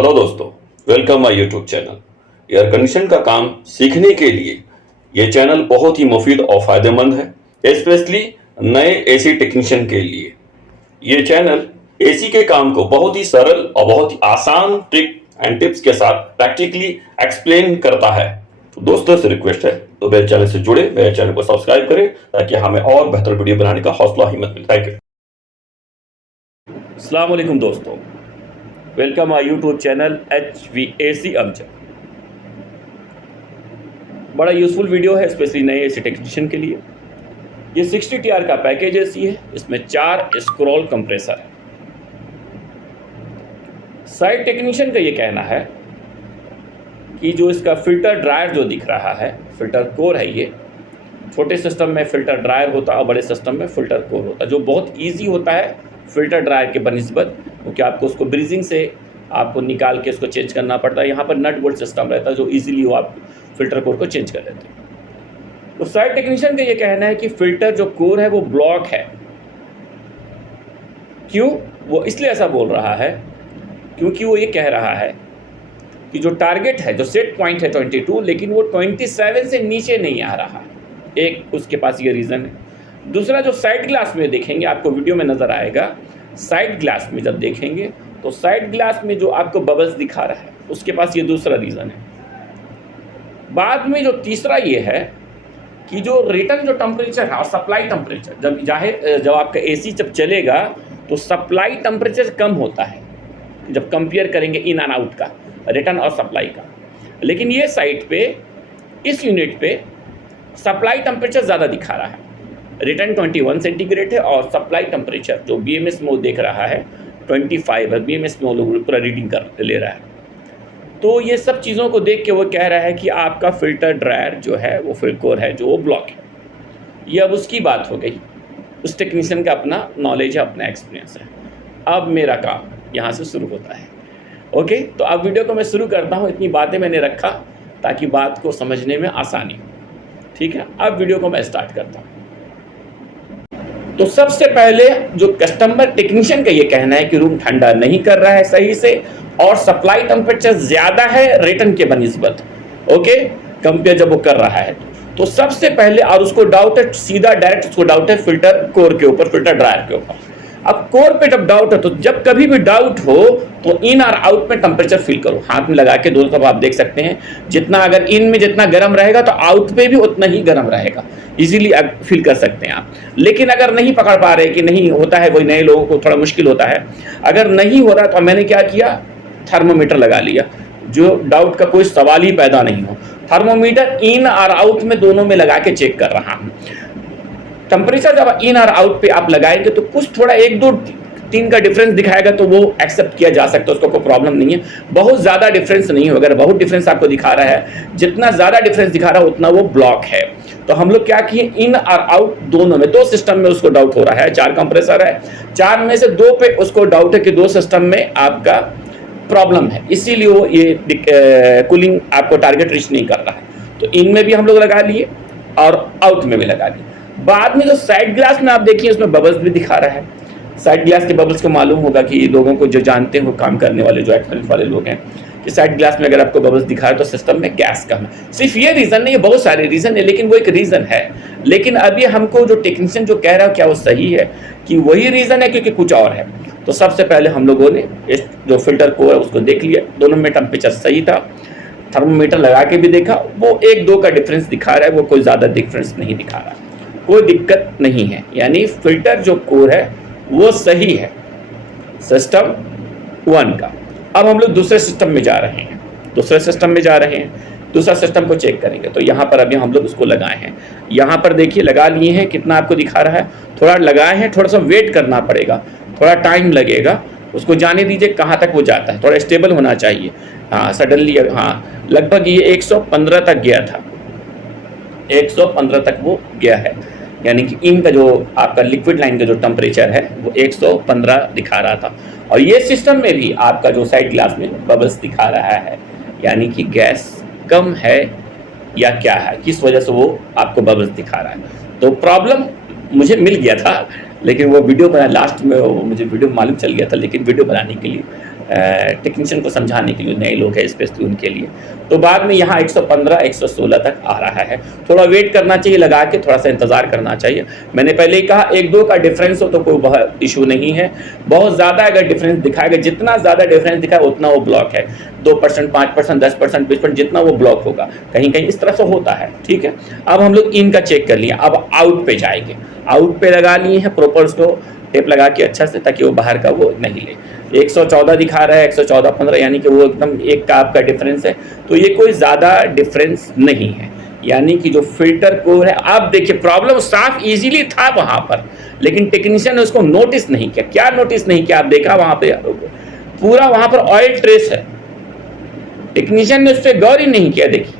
Hello दोस्तों, welcome my YouTube channel. Air condition का काम सीखने के लिए ये चैनल बहुत ही मुफीद और फायदेमंद है, स्पेशली नए एसी टेक्नीशियन के लिए। ये चैनल एसी के काम को बहुत ही सरल और बहुत ही आसान ट्रिक एंड टिप्स के साथ प्रैक्टिकली एक्सप्लेन करता है। तो दोस्तों से रिक्वेस्ट है तो मेरे चैनल से जुड़े, मेरे चैनल को सब्सक्राइब करें ताकि हमें और बेहतर वीडियो बनाने का हौसला हिम्मत मिले। Thank you. अस्सलाम वालेकुम दोस्तों, welcome my YouTube channel HVAC Amjad. बड़ा यूज़फुल वीडियो है स्पेशली नए एसी टेक्नीशियन के लिए। ये 60 TR का पैकेज एसी है, इसमें 4 स्क्रॉल कंप्रेसर है। साइड टेक्नीशियन का ये कहना है कि जो इसका फिल्टर ड्रायर जो दिख रहा है, फिल्टर कोर है ये। छोटे सिस्टम में फिल्टर ड्रायर होता है और बड़े सिस्टम में फिल्टर कोर होता है, जो बहुत ईजी होता है फिल्टर ड्रायर के बनिस्बत, क्योंकि आपको उसको ब्रीजिंग से आपको निकाल के उसको चेंज करना पड़ता है। यहाँ पर नट बोल्ट सिस्टम रहता है जो इजीली वो आप फिल्टर कोर को चेंज कर लेते हैं। तो साइड टेक्नीशियन का ये कहना है कि फिल्टर जो कोर है वो ब्लॉक है। क्यों? वो इसलिए ऐसा बोल रहा है क्योंकि वो ये कह रहा है कि जो टारगेट है, जो सेट पॉइंट है 22, लेकिन वो 27 से नीचे नहीं आ रहा। एक उसके पास ये रीज़न है। दूसरा, जो साइड ग्लास में देखेंगे, आपको वीडियो में नज़र आएगा, साइड ग्लास में जब देखेंगे तो साइड ग्लास में जो आपको बबल्स दिखा रहा है, उसके पास ये दूसरा रीज़न है। बाद में जो तीसरा ये है कि जो रिटर्न जो टेम्परेचर है और सप्लाई टेम्परेचर, जब आपका एसी जब चलेगा तो सप्लाई टेम्परेचर कम होता है जब कंपेयर करेंगे इन एंड आउट का, रिटर्न और सप्लाई का। लेकिन ये साइड पे, इस यूनिट पे सप्लाई टेम्परेचर ज़्यादा दिखा रहा है। रिटर्न 21 सेंटीग्रेड है और सप्लाई टेम्परेचर जो BMS में वो देख रहा है 25 है। BMS में वो लोग पूरा रीडिंग कर ले रहा है। तो ये सब चीज़ों को देख के वो कह रहा है कि आपका फिल्टर ड्रायर जो है वो कोर है जो वो ब्लॉक है। ये अब उसकी बात हो गई, उस टेक्नीशियन का अपना नॉलेज है, अपना एक्सपीरियंस है। अब मेरा काम यहाँ से शुरू होता है। ओके, तो अब वीडियो को मैं शुरू करता हूँ। इतनी बातें मैंने रखा ताकि बात को समझने में आसानी हो। ठीक है, अब वीडियो को मैं स्टार्ट करता हूँ। तो सबसे पहले जो कस्टमर टेक्नीशियन का ये कहना है कि रूम ठंडा नहीं कर रहा है सही से और सप्लाई टेम्परेचर ज़्यादा है रिटर्न के बनिस्बत, ओके, कंपेयर जब वो कर रहा है तो सबसे पहले, और उसको डाउट है सीधा डायरेक्ट, उसको डाउट है फिल्टर कोर के ऊपर, फिल्टर ड्रायर के ऊपर। अब कोर पे जब डाउट है तो जब कभी भी डाउट हो तो इन और आउट में टेम्परेचर फील करो, हाथ में लगा के दोनों तरफ आप देख सकते हैं। जितना अगर इन में जितना गर्म रहेगा तो आउट पे भी उतना ही गर्म रहेगा, इजीली फील कर सकते हैं आप। लेकिन अगर नहीं पकड़ पा रहे, कि नहीं होता है, कोई नए लोगों को थोड़ा मुश्किल होता है, अगर नहीं हो रहा तो मैंने क्या किया, थर्मोमीटर लगा लिया, जो डाउट का कोई सवाल ही पैदा नहीं हो। थर्मोमीटर इन और आउट में दोनों में लगा के चेक कर रहा हूँ। टेम्परेचर जब इन और आउट पे आप लगाएंगे तो कुछ थोड़ा 1, 2, 3 का डिफरेंस दिखाएगा तो वो एक्सेप्ट किया जा सकता है, उसको कोई प्रॉब्लम नहीं है। बहुत ज़्यादा डिफरेंस नहीं हो, अगर बहुत डिफरेंस आपको दिखा रहा है, जितना ज़्यादा डिफरेंस दिखा रहा है उतना वो ब्लॉक है। तो हम लोग क्या किए, इन और आउट दोनों में, 2 सिस्टम में उसको डाउट हो रहा है। 4 कंप्रेसर है, 4 में से 2 पे उसको डाउट है कि 2 सिस्टम में आपका प्रॉब्लम है, इसीलिए वो ये कूलिंग आपको टारगेट रीच नहीं कर रहा है। तो इनमें भी हम लोग लगा लिए और आउट में भी लगा लिए। बाद में जो साइड ग्लास में आप देखिए, उसमें बबल्स भी दिखा रहा है। साइड ग्लास के बबल्स को मालूम होगा कि लोगों को जो जानते हो, काम करने वाले जो एक्सपीरियंस वाले लोग हैं, कि साइड ग्लास में अगर आपको बबल्स दिखा रहा है तो सिस्टम में गैस कम है। सिर्फ ये रीज़न नहीं है, बहुत सारे रीज़न है, लेकिन वो एक रीज़न है। लेकिन अभी हमको जो टेक्नीशियन जो कह रहा है क्या वो सही है कि वही रीज़न है क्योंकि कुछ और है। तो सबसे पहले हम लोगों ने जो फिल्टर कोर है उसको देख लिया, दोनों में टेम्परेचर सही था। थर्मोमीटर लगा के भी देखा, वो 1, 2 का डिफरेंस दिखा रहा है, वो कोई ज़्यादा डिफरेंस नहीं दिखा रहा, कोई दिक्कत नहीं है। यानी फिल्टर जो कोर है वो सही है सिस्टम 1 का। अब हम लोग दूसरे सिस्टम में जा रहे हैं, दूसरा सिस्टम को चेक करेंगे। तो यहाँ पर अभी हम लोग उसको लगाए हैं, यहाँ पर देखिए लगा लिए हैं। कितना आपको दिखा रहा है, थोड़ा लगाए हैं, थोड़ा सा वेट करना पड़ेगा, थोड़ा टाइम लगेगा, उसको जाने दीजिए कहाँ तक वो जाता है, थोड़ा स्टेबल होना चाहिए। हाँ, सडनली, हाँ, लगभग ये 115 तक गया था, 115 तक वो गया है। यानी कि इनका जो आपका लिक्विड लाइन का जो टेम्परेचर है वो 115 दिखा रहा था। और ये सिस्टम में भी आपका जो साइड ग्लास में बबल्स दिखा रहा है, यानी कि गैस कम है या क्या है, किस वजह से वो आपको बबल्स दिखा रहा है। तो प्रॉब्लम मुझे मिल गया था, लेकिन वो वीडियो बना लास्ट में, वो मुझे वीडियो मालूम चल गया था, लेकिन वीडियो बनाने के लिए टेक्नीशियन को समझाने के लिए, नए लोग हैं स्पेशली उनके लिए। तो बाद में यहाँ 115 116 तक आ रहा है। थोड़ा वेट करना चाहिए, लगा के थोड़ा सा इंतज़ार करना चाहिए। मैंने पहले ही कहा 1-2 का डिफरेंस हो तो कोई बहुत इशू नहीं है। बहुत ज़्यादा अगर डिफरेंस दिखाएगा, जितना ज़्यादा डिफरेंस दिखाए उतना वो ब्लॉक है। 2%, 5%, 10%, 20%, जितना वो ब्लॉक होगा, कहीं कहीं इस तरह से होता है। ठीक है, अब हम लोग इन का चेक कर लिए, अब आउट पे जाएंगे। आउट पे लगा लिए हैं प्रॉपर, उसको टेप लगा के अच्छा से, ताकि वो बाहर का वो नहीं ले। 114 दिखा रहा है, 114.15, यानी कि वो एकदम 1 का आपका डिफरेंस है। तो ये कोई ज़्यादा डिफरेंस नहीं है, यानी कि जो फिल्टर कोर है। आप देखिए प्रॉब्लम साफ इजीली था वहाँ पर, लेकिन टेक्नीशियन ने उसको नोटिस नहीं किया। क्या नोटिस नहीं किया? आप देखा वहाँ पे पूरा वहाँ पर ऑयल ट्रेस है, टेक्नीशियन ने उस पर गौर ही नहीं किया। देखिए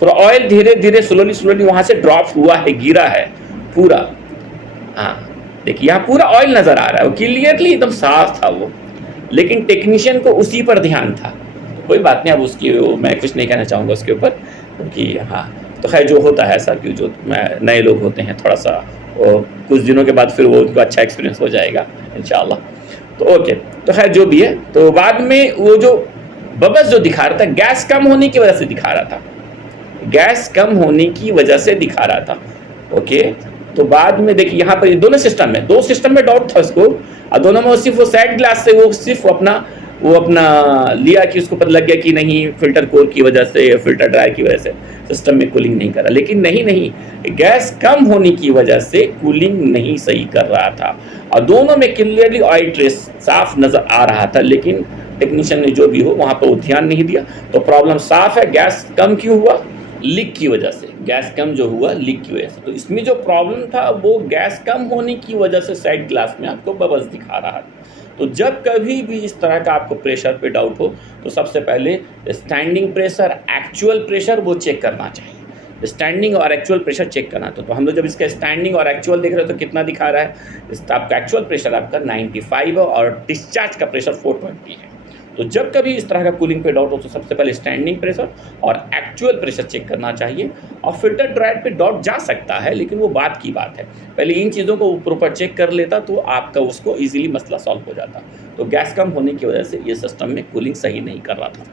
पूरा ऑयल धीरे धीरे स्लोली वहाँ से ड्रॉप हुआ है, गिरा है पूरा। हाँ देखिए यहाँ पूरा ऑयल नज़र आ रहा है, वो क्लियरली एकदम साफ था वो, लेकिन टेक्नीशियन को उसी पर ध्यान था। तो कोई बात नहीं, अब उसकी मैं कुछ नहीं कहना चाहूँगा उसके ऊपर, क्योंकि हाँ तो खैर जो होता है ऐसा, कि जो नए लोग होते हैं थोड़ा सा, और कुछ दिनों के बाद फिर वो उनको अच्छा एक्सपीरियंस हो जाएगा इंशाल्लाह। तो ओके, तो खैर जो भी है, तो बाद में वो जो बबल्स जो दिखा रहा था, गैस कम होने की वजह से दिखा रहा था, गैस कम होने की वजह से दिखा रहा था। ओके, तो बाद में देखिए यहाँ पर दोनों सिस्टम में, 2 सिस्टम में डाउट था उसको, और दोनों में सिर्फ वो साइड ग्लास से वो सिर्फ अपना लिया कि उसको पता लग गया कि नहीं फिल्टर कोर की वजह से या फिल्टर ड्रायर की वजह से सिस्टम में कूलिंग नहीं कर रहा। लेकिन नहीं, गैस कम होने की वजह से कूलिंग नहीं सही कर रहा था, और दोनों में क्लियरली ऑयल ट्रेस साफ नज़र आ रहा था। लेकिन टेक्नीशियन ने जो भी हो वहाँ पर वो ध्यान नहीं दिया। तो प्रॉब्लम साफ है, गैस कम क्यों हुआ? लीक की वजह से। गैस कम जो हुआ लीक की वजह से। तो इसमें जो प्रॉब्लम था वो गैस कम होने की वजह से साइड ग्लास में आपको बबल्स दिखा रहा है। तो जब कभी भी इस तरह का आपको प्रेशर पे डाउट हो, तो सबसे पहले स्टैंडिंग प्रेशर, एक्चुअल प्रेशर वो चेक करना चाहिए। स्टैंडिंग और एक्चुअल प्रेशर चेक करना। तो हम लोग जब इसका स्टैंडिंग और एक्चुअल देख रहे हो तो कितना दिखा रहा है? इसका आपका एक्चुअल प्रेशर आपका 95 है और डिस्चार्ज का प्रेशर 420 है। तो जब कभी इस तरह का कूलिंग पे डाउट हो तो सबसे पहले स्टैंडिंग प्रेशर और एक्चुअल प्रेशर चेक करना चाहिए। और फिल्टर ड्रायर पे डाउट जा सकता है, लेकिन वो बात की बात है। पहले इन चीज़ों को प्रॉपर चेक कर लेता तो आपका उसको इजीली मसला सॉल्व हो जाता। तो गैस कम होने की वजह से ये सिस्टम में कूलिंग सही नहीं कर रहा था।